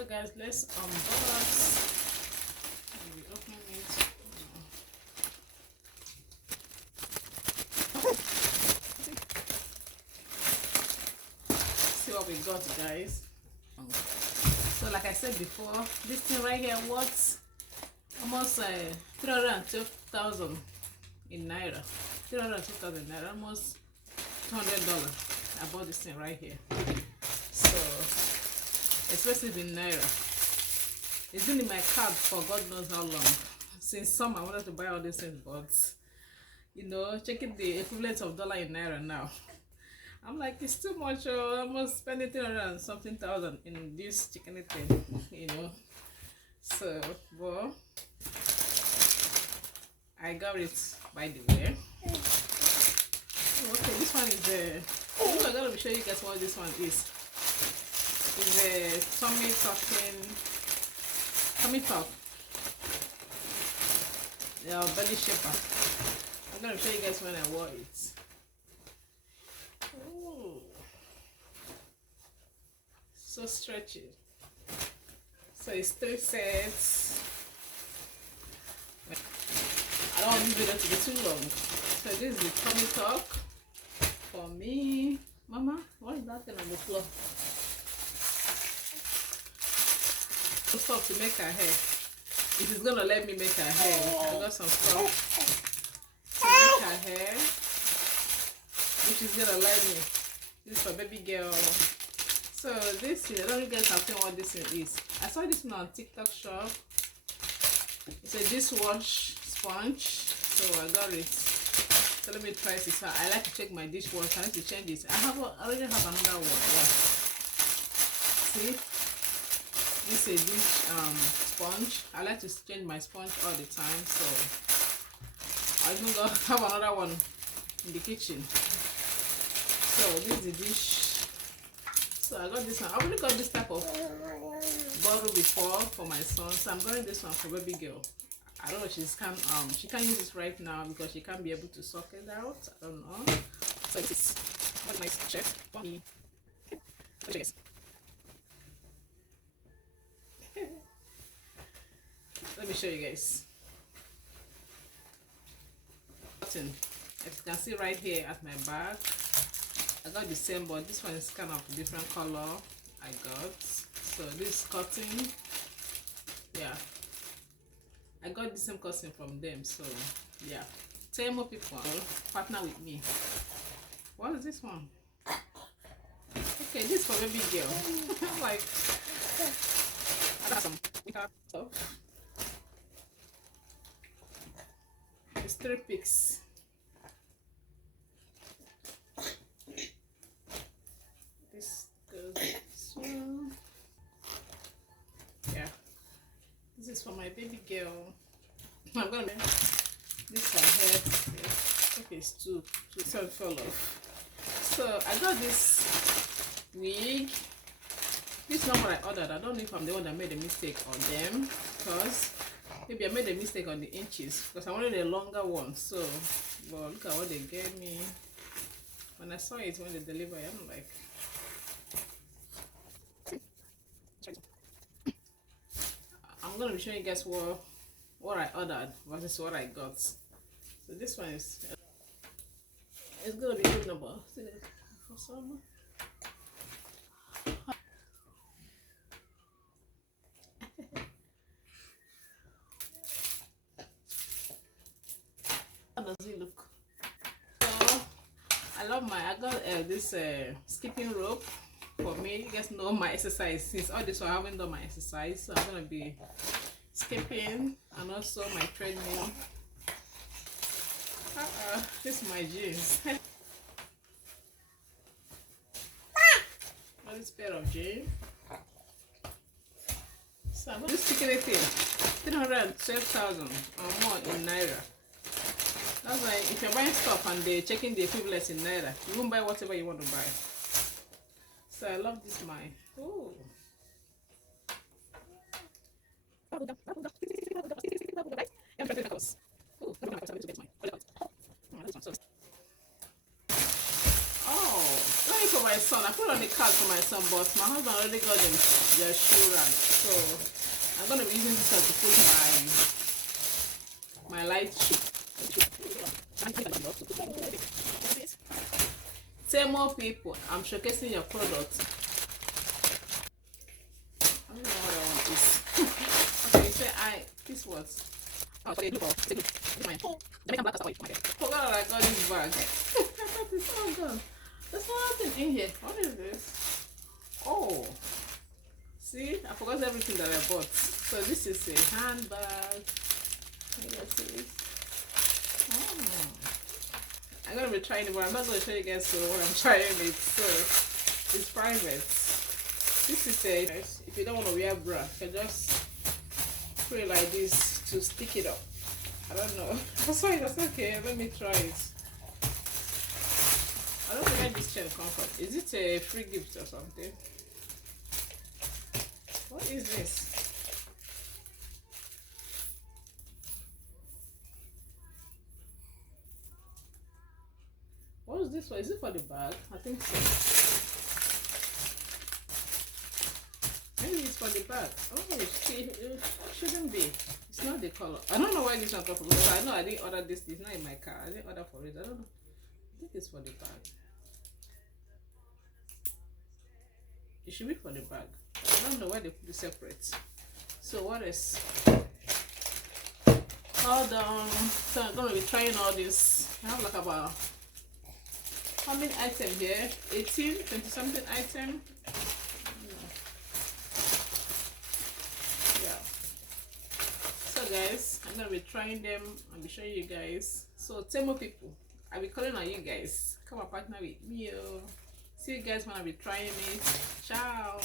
So guys, let's unbox. Maybe open it. See what we got, guys. So like I said before, this thing right here worth almost 312,000 in naira. 312,000 naira, almost $200. I bought this thing right here. So expensive in naira. It's been in my cart for God knows how long. Since summer I wanted to buy all these things, but you know, checking the equivalent of dollar in naira now, I'm like, it's too much. I'm almost spending 300 and something thousand in this chicken thing, you know. So, well, I got it by the way. Okay, this one is I'm gonna show you guys what this one is. It's a tummy top, belly shaper. I'm gonna show you guys when I wore it. Ooh, so stretchy. So it's 3 sets. I don't want this video to be too long. So this is the tummy tuck for me. Mama, what is that thing on the floor? Stuff to make her hair. It is gonna let me make her hair. I got some stuff to make her hair, which is gonna let me. This is for baby girl. So this is, I don't know if you guys have seen what this thing is. I saw this one on TikTok shop. It's a dishwash sponge, so I got it. So let me try this out. I like to check my dishwash. I need to change it. I already have another one. Yeah. See, this is this sponge. I like to change my sponge all the time, so I even have another one in the kitchen. So this is the dish. So I got this one. I already got this type of bottle before for my son, so I'm getting this one for baby girl. I don't know, she can't use this right now because she can't be able to suck it out. I don't know. So this is what a nice shirt for me. Let me show you guys. Button. As you can see right here at my back, I got the same, but this one is kind of a different color. I got. So this cotton, yeah, I got the same cotton from them. So yeah, 10 more people partner with me. What is this one? Okay, this is for baby girl. I'm like, I got some makeup stuff. It's 3 picks. This goes this one. Yeah, this is for my baby girl. I'm gonna make this her hair. Okay, it's two so it fell off. So I got this wig. This is not what I ordered. I don't know if I'm the one that made a mistake on them, because maybe I made a mistake on the inches, because I wanted a longer one. So, well, look at what they gave me. When I saw it when they delivered, I'm like, I'm gonna be showing you guys what I ordered versus what I got. So this one is, it's gonna be good number for summer. How does it look? So I got this skipping rope for me. You guys know my exercise. Since all this, I haven't done my exercise, so I'm gonna be skipping, and also my treadmill. This is my jeans. This pair of jeans. So I'm just picking it in 312,000 or more in naira. That's why if you're buying stuff and they're checking the equivalent in naira, you won't buy whatever you want to buy. So I love this mine. Ooh. Oh, let me for my son. I put put on the card for my son, but my husband already got them their shoe rack, so I'm gonna be using this one to put my light shoe. Say more people, I'm showcasing your product. I don't know what I want this. Okay, say this what? Oh, okay, look, forgot that I got this bag. I thought it's all gone. There's nothing in here. What is this? Oh, see, I forgot everything that I bought. So this is a handbag. Oh. I'm gonna be trying it, but I'm not gonna show you guys what I'm trying it. So it's private. This is a, if you don't want to wear bra, you can just put it like this to stick it up. I don't know. That's why that's okay. Let me try it. I don't know where this chain comes from. Is it a free gift or something? What is this? What is this for? Is it for the bag? I think so. Maybe it's for the bag. Oh, it shouldn't be. It's not the color. I don't know why this one comes from. Because I know I didn't order this. It's not in my car. I didn't order for it. I don't know. I think it's for the bag. It should be for the bag. I don't know why they put it separate. So what is? Hold on. So I'm gonna be trying all this. I have like about how many items here? 18, 20 something item. Yeah. So guys, I'm gonna be trying them. I'll be showing you guys. So 10 more people. I'll be calling on you guys. Come and partner with me. See you guys when I'll be trying it. Ciao.